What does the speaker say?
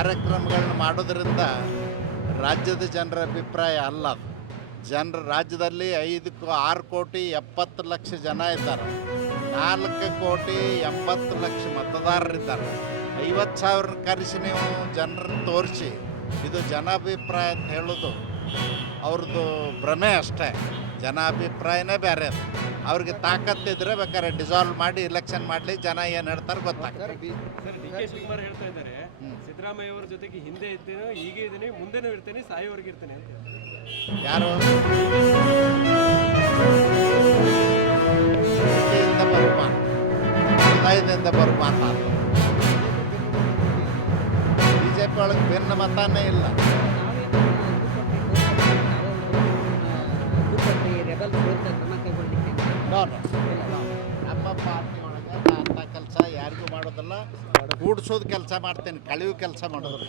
ಕಾರ್ಯಕ್ರಮಗಳನ್ನ ಮಾಡೋದ್ರಿಂದ ರಾಜ್ಯದ ಜನರ ಅಭಿಪ್ರಾಯ ಅಲ್ಲ ಅದು. ರಾಜ್ಯದಲ್ಲಿ 5-6 ಕೋಟಿ 70 ಲಕ್ಷ ಜನ ಇದ್ದಾರೆ. 4 ಕೋಟಿ 80 ಲಕ್ಷ ಮತದಾರರಿದ್ದಾರೆ. 50,000 ಕರೆಸಿ ನೀವು ಜನರನ್ನು ತೋರಿಸಿ ಇದು ಜನಾಭಿಪ್ರಾಯ ಅಂತ ಹೇಳೋದು ಅವ್ರದ್ದು ಭ್ರಮೆ ಅಷ್ಟೇ. ಜನಾಭಿಪ್ರಾಯನೇ ಬೇರೆ ಅದು. ಅವ್ರಿಗೆ ತಾಕತ್ತಿದ್ರೆ ಬೇಕಾದ್ರೆ ಡಿಸಾಲ್ವ್ ಮಾಡಿ ಇಲೆಕ್ಷನ್ ಮಾಡಲಿ, ಜನ ಏನು ಹೇಳ್ತಾರೆ ಗೊತ್ತಾಗ್ತದೆ. ಸರ್, ಡಿ.ಕೆ. ಶಿವಕುಮಾರ್ ಹೇಳ್ತಾ ಇದ್ದಾರೆ, ಸಿದ್ದರಾಮಯ್ಯ ಅವರ ಜೊತೆಗೆ ಹಿಂದೆ ಇದ್ದೇನೆ, ಹೀಗೆ ಇದ್ದೇನೆ, ಮುಂದೆನೂ ಇರ್ತೇನೆ, ಸಾಯೋವರೆಗೆ ಇರ್ತೇನೆ ಅಂತ. ಯಾರು ಪ್ರೀತಿಯಿಂದ ಬರುವ ಮಾತು, ಹೃದಯದಿಂದ ಬರುವ ಮಾತಾಡು. BJP ಒಳಗೆ ಭಿನ್ನ ಮತನೇ ಇಲ್ಲ. ನಮ್ಮ ಪಾರ್ಟಿ ಒಳಗೆ ಅಂಥ ಕೆಲಸ ಯಾರಿಗೂ ಮಾಡೋದಿಲ್ಲ. ಕೂಡಿಸೋದು ಕೆಲಸ ಮಾಡ್ತೇನೆ, ಕಳೆಯೋ ಕೆಲಸ ಮಾಡೋದಿಲ್ಲ.